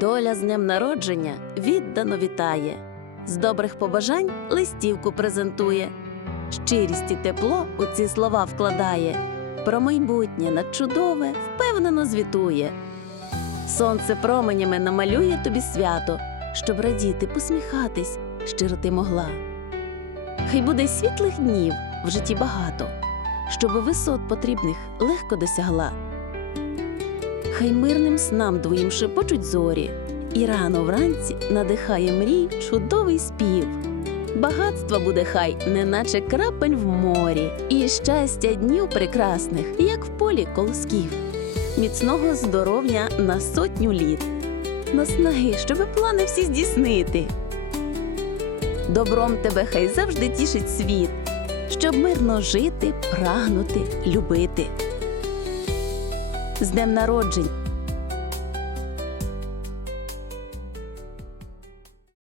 Доля з днем народження віддано вітає, з добрих побажань листівку презентує, щирість і тепло у ці слова вкладає, про майбутнє на чудове впевнено звітує. Сонце променями намалює тобі свято, щоб радіти, посміхатись, щиро ти могла. Хай буде світлих днів в житті багато, щоб висот потрібних легко досягла. Хай мирним снам твоїм шепочуть зорі, і рано вранці надихає мрій чудовий спів. Багатства буде хай, неначе крапель в морі, і щастя днів прекрасних, як в полі колосків, міцного здоров'я на сотню літ, наснаги, щоби плани всі здійснити. Добром тебе хай завжди тішить світ, щоб мирно жити, прагнути, любити. З днем народжень